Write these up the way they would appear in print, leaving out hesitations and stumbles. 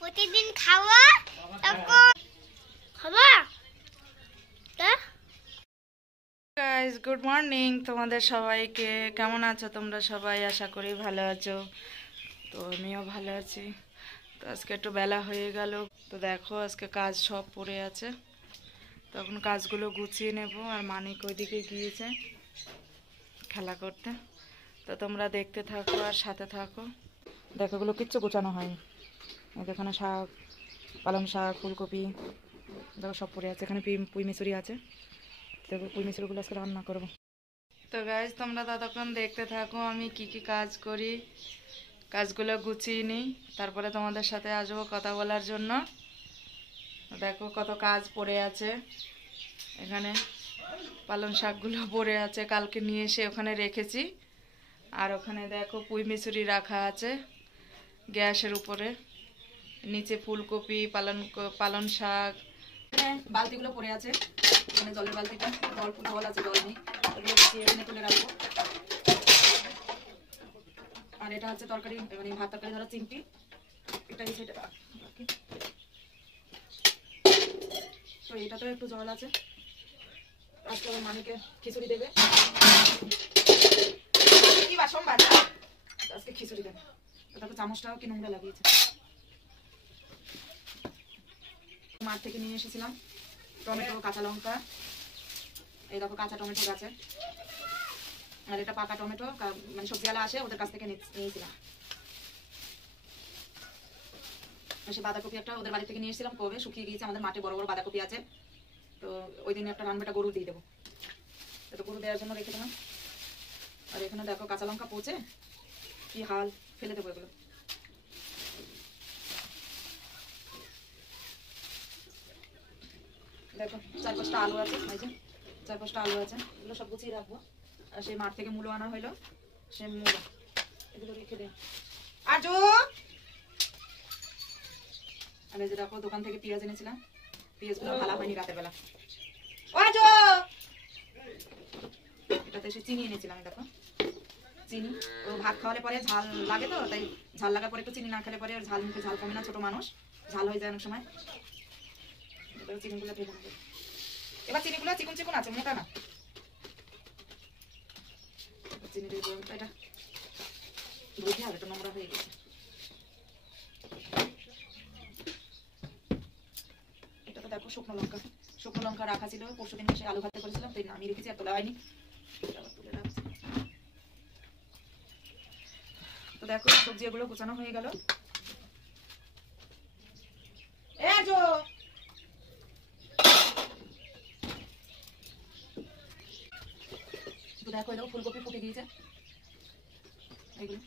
প্রতিদিন খাওয়া তারপর খাওয়া। গাইস গুড মর্নিং তোমাদের সবাইকে। কেমন আছো তোমরা সবাই? আশা করি ভালো আছো। তো আমিও ভালো আছি। তো আজকে একটু বেলা হয়ে গেল। তো দেখো আজকে কাজ সব পড়ে আছে, তখন কাজগুলো গুছিয়ে নেব। আর মানিক ওইদিকে গিয়েছে খেলা করতে। তো তোমরা দেখতে থাকো আর সাথে থাকো। দেখো এগুলো কিচ্ছু গোছানো হয়নি। এখানে শাক, পালং শাক, ফুলকপি দেখো সব পড়ে আছে। এখানে পুঁই মিশুরি আছে। দেখো পুঁই মিশুরিগুলো আজকে রান্না করবো। তো গাইজ তোমরা ততক্ষণ দেখতে থাকো আমি কি কি কাজ করি। কাজগুলো গুছিয়ে নিই, তারপরে তোমাদের সাথে আসবো কথা বলার জন্য। দেখো কত কাজ পড়ে আছে। এখানে পালং শাকগুলো পড়ে আছে, কালকে নিয়ে এসে ওখানে রেখেছি। আর ওখানে দেখো পুঁই মিশুরি রাখা আছে গ্যাসের উপরে। নিচে ফুলকপি, পালং শাক। বালতিগুলো পড়ে আছে, এখানে জলের বালতিটা, অল্প জল আছে, জল নেই, ওগুলো এখানে তুলে রাখবো। আর এটা হচ্ছে তরকারি, মানে ভাত তরকারি ধরা চিমটি, এটা এই সাইডে রাখি। তো এটাতেও একটু জল আছে। আজকে আমার মানিকে খিচুড়ি দেবে, কি বা সোমবার আজকে খিচুড়ি দেবে। তারপর চামচটাও কি নোংরা লাগিয়েছে। মাঠ থেকে নিয়ে এসেছিলাম টমেটো, কাঁচা লঙ্কা। এই দেখো কাঁচা টমেটো গাছে, আর এটা পাকা টমেটো, মানে সবজিওয়ালা আসে ওদের কাছ থেকে নিয়েছিলাম। সে বাঁধাকপি একটা ওদের বাড়ি থেকে নিয়ে এসেছিলাম, কবে শুকিয়ে গিয়েছে। আমাদের মাঠে বড় বড় বাঁধাকপি আছে, তো ওই দিনে একটা রান্নাটা গরু দিয়ে দেবো, তো গরু দেওয়ার জন্য রেখে দেবো। আর এখানে দেখো কাঁচা লঙ্কা পচে কি হাল, ফেলে দেবো এগুলো। দেখো 4-5টা আলু আছে, এই যে 4-5টা আলু আছে, এগুলো সব গুছিয়ে রাখবো। আর সেই মাঠ থেকে মূলো আনা হইলো, সে মূলো এগুলো রেখে দে। আর এই যে দেখো দোকান থেকে পেঁয়াজ এনেছিলাম, পেঁয়াজগুলো ভালো হয়নি রাতের বেলা। এটাতে সে চিনি এনেছিলাম, দেখো চিনি। ও ভাত খাওয়ালে পরে ঝাল লাগে, তো তাই ঝাল লাগার পরে একটু চিনি না খেলে পরে আর ঝাল মুখে ঝাল কমে না, ছোট মানুষ ঝাল হয়ে যায় অনেক সময়। চিনিগুলো ঢেলে নেবো। এবার চিনিগুলো চিকুন চিকুন আছে, মোটা না। চিনি দিয়ে এটা বুঝতে হবে, একটু নোংরা হয়ে গেছে। এটা তো দেখো শুকনো লঙ্কা, শুকনো লঙ্কা রাখা ছিল, পরশুদিন এসে আলু ভাতে করেছিলাম, তাই নামিয়ে রেখেছি, আর তোলা হয়নি। তো দেখো সবজি এগুলো গোছানো হয়ে গেল। তো দেখো এরকম ফুলকপি ফুটে গিয়েছে, এইগুলো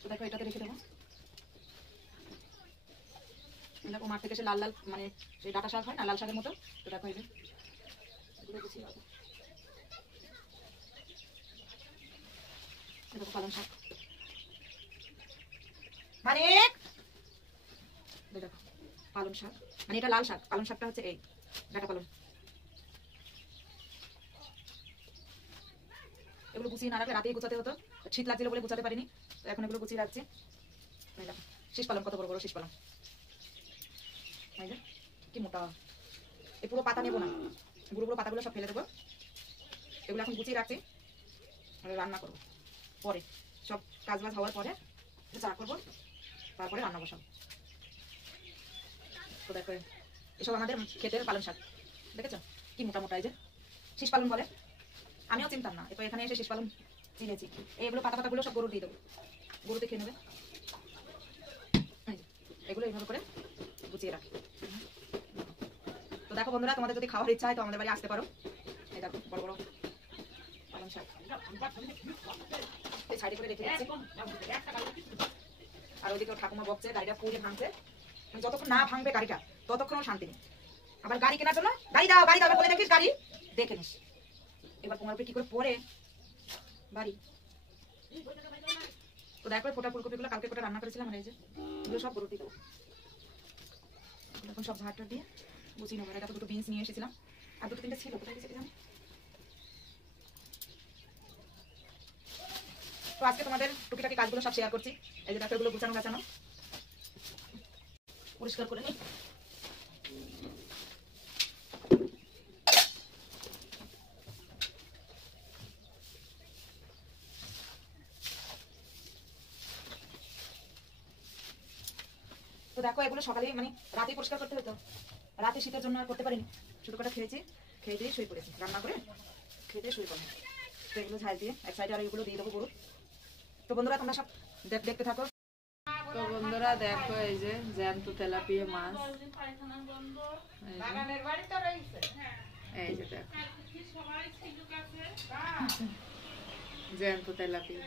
তো দেখো এটাতে রেখে দেবো। দেখো মাঠ থেকে সে লাল লাল, মানে সেই ডাঁটা শাক হয় না, লাল শাকের মতো। তো দেখো এই যে দেখো পালং শাক, মানে দেখো পালং শাক, মানে এটা লাল শাক, পালং শাকটা হচ্ছে এই ডাঁটা পালং। এগুলো গুছিয়ে না রাখলে রাতেই গুছাতে হতো, শীত লাগছিল বলে গুছাতে পারিনি, তো এখন এগুলো গুছিয়ে রাখছি। দেখো শীষ পালং, কত বড় বড় শীষ পালং, কি মোটা। এই পুরো পাতা নেবো না, পুরো পুরো পাতাগুলো সব ফেলে দেবো। এগুলো এখন গুছিয়ে রাখছি, রান্না করবো পরে, সব কাজ বাজ হওয়ার পরে চা করবো, তারপরে রান্না বসাবো। তো দেখো এসব আমাদের ক্ষেতের পালং শাক, দেখেছো কি মোটা মোটা, এই যে শীষ পালং বলে, আমিও চিনতাম না, তো এখানে এসে শীষ পালং চিনেছি। এইগুলো পাতা পাতাগুলো সব গরু দিয়ে দেবো, গরুতে খেয়ে নেবে। এগুলো এইভাবে করে গুছিয়ে রাখি। তো দেখো বন্ধুরা, তোমাদের যদি খাওয়ার ইচ্ছা হয় তো আমাদের বাড়ি আসতে পারো। এই দেখো বড় বড় পালং শাক এই সাইডে করে রেখে দিচ্ছি। আর ওইদিকে ঠাকুমা বকছে, গাড়িটা পুড়ে ভাঙছে, যতক্ষণ না ভাঙবে গাড়িটা ততক্ষণ শান্তি নেই। আবার গাড়ি কেনার জন্য গাড়ি দাও গাড়ি দাও বলে দেখিস, গাড়ি দেখে নিস। এবার তোমার উপরে কি করে পড়ে বাড়ি। তো দেখো ফোটা ফুলকপিগুলো কালকে ফোটা রান্না করেছিলাম, আর এই যে এগুলো সব গরু দিয়ে দেবো। এখন সব ঝাড়টা দিয়ে গুছিয়ে নেবো। দেখো দুটো বিনস নিয়ে এসেছিলাম, আর দুটো তিনটে ছিল, কোথায় গেছে জানি। তো আজকে তোমাদের টুকিটাকি কাজগুলো সব শেয়ার করছি। এই যে দেখো এগুলো গুছানো গাছানো, পরিষ্কার করে নিই। তো দেখো এগুলো সকালে মানে রাতে পরিষ্কার করতে হতো, রাতে শীতের জন্য আর করতে পারিনি। শুধু কটা খেয়েছি, খেয়ে দিয়ে শুয়ে পড়েছি, রান্না করে খেয়ে দিয়ে শুয়ে পড়ি। তো এগুলো ঝাল দিয়ে এক সাইডে আর এগুলো দিয়ে দেবো গরু। তো বন্ধুরা তোমরা সব দেখতে থাকো। তো বন্ধুরা দেখো এই যে জ্যান্ত তেলাপিয়া মাছ, এই যে দেখো জ্যান্ত তেলাপিয়া।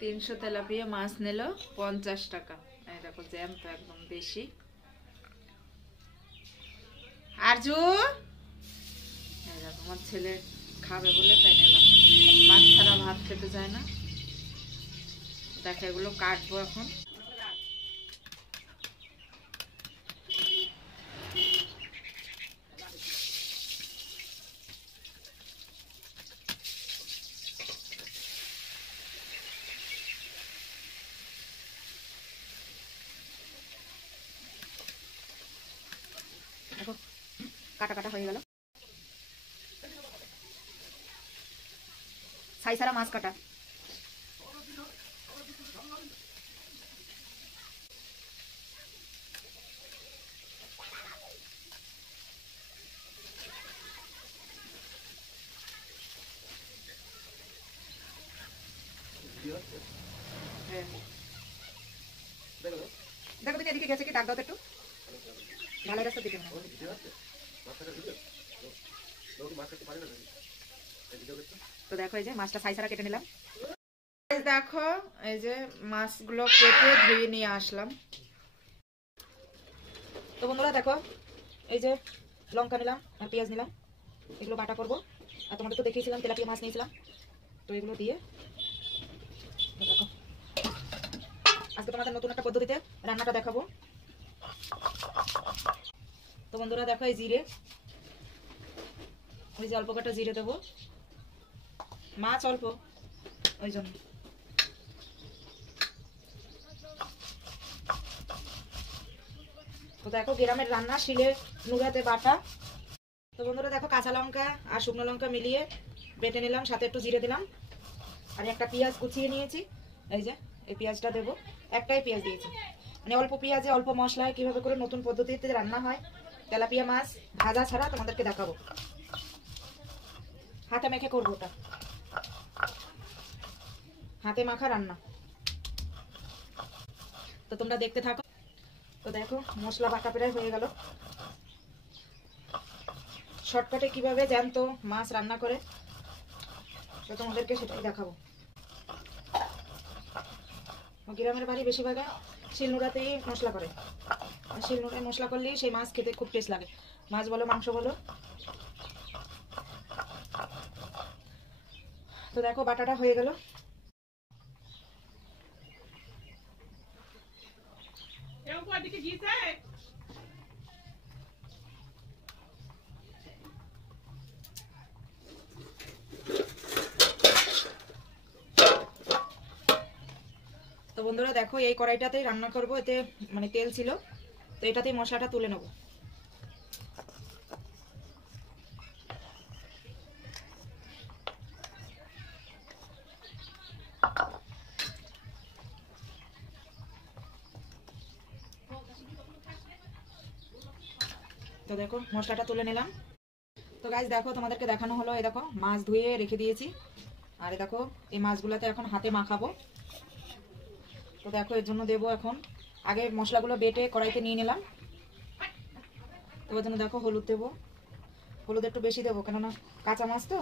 300 তেলাপিয়া মাছ নিল 50 টাকা। এই দেখো জ্যান্ত একদম দেশি। আরজু এই দেখো আমার ছেলে খাবে বলে তাই নিলাম, মাছ ছাড়া ভাত খেতে চায় না। দেখো এগুলো কাটবো এখন। দেখো কাটা কাটা হয়ে গেল, ছাইসারা মাছ কাটা। দেখো দিদি এদিকে গেছে কি, ডাক দাও তো একটু, ঢালাই রাস্তা দিকে। তো দেখো এই যে মাছটা ছাইসারা কেটে নিলাম। দেখো এই যে মাছগুলো কেটে ধুয়ে নিয়ে আসলাম। তো বন্ধুরা দেখো এই যে লঙ্কা নিলাম আর পেঁয়াজ নিলাম, এগুলো বাটা করবো। আর তোমাদের তো দেখিয়েছিলাম তেলাপিয়া মাছ নিয়েছিলাম, তো এগুলো দিয়ে দেখো আজকে তোমাদের নতুন একটা পদ্ধতিতে রান্নাটা দেখাবো। তো বন্ধুরা দেখো এই জিরে, ওই যে অল্প কটা জিরে দেবো, মাছ অল্প ওই জন্য। তো দেখো গ্রামের রান্না, শিলে নুড়াতে বাটা। তো বন্ধুরা দেখো কাঁচা লঙ্কা আর শুকনো লঙ্কা মিলিয়ে বেটে নিলাম, সাথে একটু জিরে দিলাম আর একটা পেঁয়াজ কুচিয়ে নিয়েছি। এই যে এই পেঁয়াজটা দেবো, একটাই পেঁয়াজ দিয়েছি, মানে অল্প পেঁয়াজে অল্প মশলায় কিভাবে করে নতুন পদ্ধতিতে রান্না হয় তেলাপিয়া মাছ ভাজা ছাড়া তোমাদেরকে দেখাবো। হাতে মেখে করবো, ওটা হাতে মাখা রান্না। তো তোমরা দেখতে থাকো। তো দেখো মশলা বাটা প্রায় হয়ে গেল। শর্টকাটে কিভাবে জ্যান্ত মাছ রান্না করে তো তোমাদেরকে সেটাই দেখাবো। গ্রামের বাড়ি বেশিরভাগ শিলনোড়াতেই মশলা করে, শিলনোড়ায় মশলা করলেই সেই মাছ খেতে খুব টেস্ট লাগে, মাছ বলো মাংস বলো। তো দেখো বাটাটা হয়ে গেল। তো বন্ধুরা দেখো এই কড়াইটাতেই রান্না করব, এতে মানে তেল ছিল, তো এটাতেই মশলাটা তুলে নেব। তো দেখো মশলাটা তুলে নিলাম। তো গাইস দেখো তোমাদেরকে দেখানো হলো, এই দেখো মাছ ধুয়ে রেখে দিয়েছি, আর দেখো এই মাছগুলোতে এখন হাতে মাখাবো। তো দেখো এর জন্য দেবো এখন, আগে মশলাগুলো বেটে কড়াইতে নিয়ে নিলাম। তো ওর জন্য দেখো হলুদ দেবো, হলুদ একটু বেশি দেবো, কেননা কাঁচা মাছ তো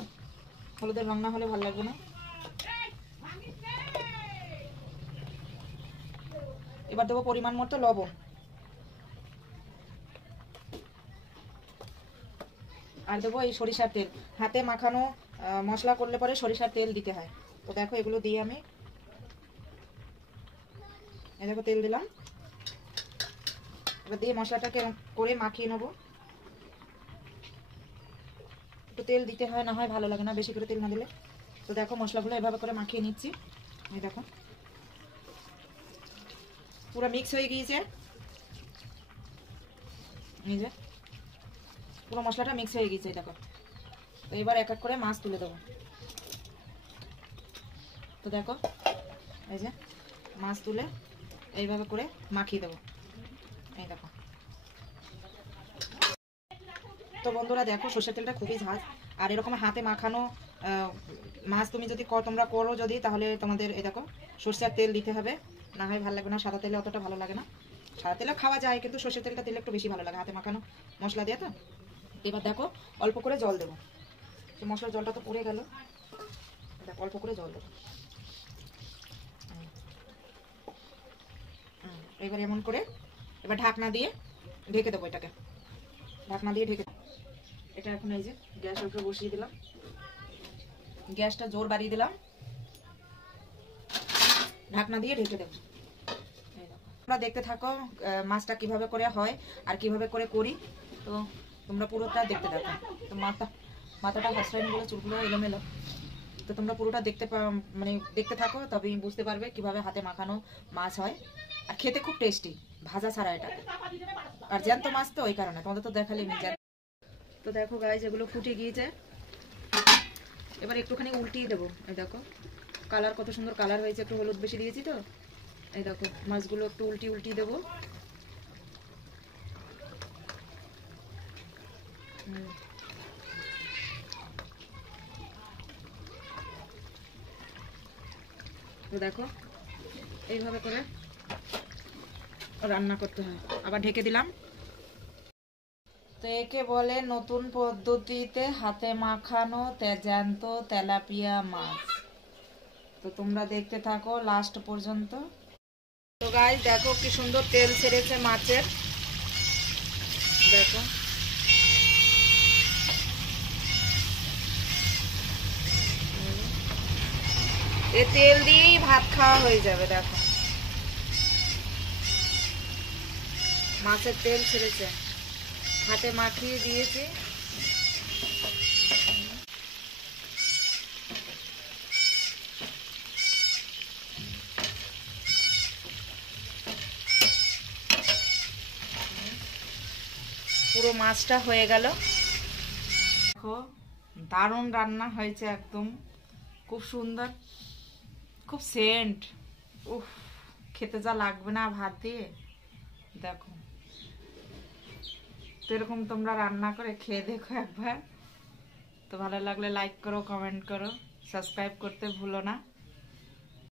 হলুদের রং না হলে ভালো লাগবে না। এবার দেবো পরিমাণ মতো লবণ, আর দেবো এই সরিষার তেল। হাতে মাখানো মশলা করলে পরে সরিষার তেল দিতে হয়। তো দেখো এগুলো দিয়ে আমি এই দেখো তেল দিলাম, এবার দিয়ে মশলাটাকে করে মাখিয়ে নেবো। একটু তেল দিতে হয়, না হয় ভালো লাগে না বেশি করে তেল না দিলে। তো দেখো মশলাগুলো এভাবে করে মাখিয়ে নিচ্ছি। এই দেখো পুরো মিক্স হয়ে গিয়েছে, এই যে পুরো মশলাটা মিক্স হয়ে গিয়েছে। দেখো তো এবার এক এক করে মাছ তুলে দেবো। তো দেখো এই যে মাছ তুলে এইভাবে করে মাখিয়ে দেবো। এই দেখো। তো বন্ধুরা দেখো সর্ষের তেলটা খুবই ঝাঁজ, আর এরকম হাতে মাখানো মাছ তুমি যদি তোমরা করো যদি, তাহলে তোমাদের এই দেখো সর্ষের তেল দিতে হবে, না হয় ভালো লাগবে না। সাদা তেলে অতটা ভালো লাগে না, সাদা তেলে খাওয়া যায় কিন্তু সর্ষের তেলটা দিলে একটু বেশি ভালো লাগে হাতে মাখানো মশলা দিয়ে। তো এবার দেখো অল্প করে জল দেবো। তো মশলার জলটা তো পড়ে গেল, দেখো অল্প করে জল দেবো। এবার এমন করে এবার ঢাকনা দিয়ে ঢেকে দেবো এটাকে, ঢাকনা দিয়ে ঢেকে। এটা এখন এই যে গ্যাসের উপরে বসিয়ে দিলাম, গ্যাসটা জোর বাড়িয়ে দিলাম, ঢাকনা দিয়ে ঢেকে দেবো। তোমরা দেখতে থাকো মাছটা কিভাবে করে হয় আর কিভাবে করে করি। তো তোমরা পুরোটা দেখতে থাকো। তো মাথাটা হাসরাইন গুলো চুলগুলো এলোমেলো, তো তোমরা পুরোটা মানে দেখতে থাকো, তবে বুঝতে পারবে কিভাবে হাতে মাখানো মাছ হয়। আর খেতে খুব টেস্টি, ভাজা ছাড়া এটা। আর জ্যান্ত মাছ তো ওই কারণে তোমাদের তো দেখালে নিজের। তো দেখো গাইস এগুলো ফুটে গিয়েছে, এবার একটুখানি উল্টিয়ে দেবো। এই দেখো কালার কত সুন্দর কালার হয়েছে, একটু হলুদ বেশি দিয়েছি তো। এই দেখো মাছগুলো একটু উল্টিয়ে দেবো। তো দেখো এইভাবে করে রান্না করতে হয়। আবার ঢেকে দিলাম। তো একে বলে নতুন পদ্ধতিতে হাতে মাখানো জ্যান্ত তেলাপিয়া মাছ। তো তোমরা দেখতে থাকো লাস্ট পর্যন্ত। তো গাইস দেখো কি সুন্দর তেল ছেড়েছে মাছের, দেখো এই তেল দিয়েই ভাত খাওয়া হয়ে যাবে। দেখো মাছের তেল ছেড়েছে, হাতে মাখিয়ে দিয়েছি। পুরো মাছটা হয়ে গেল। দেখো দারুণ রান্না হয়েছে, একদম খুব সুন্দর, খুব সেন্ট। উফ খেতে যা লাগবে না ভাত দিয়ে। দেখো তো এরকম তোমরা রান্না করে খেয়ে দেখো একবার। তো ভালো লাগলে লাইক করো, কমেন্ট করো, সাবস্ক্রাইব করতে ভুলো না।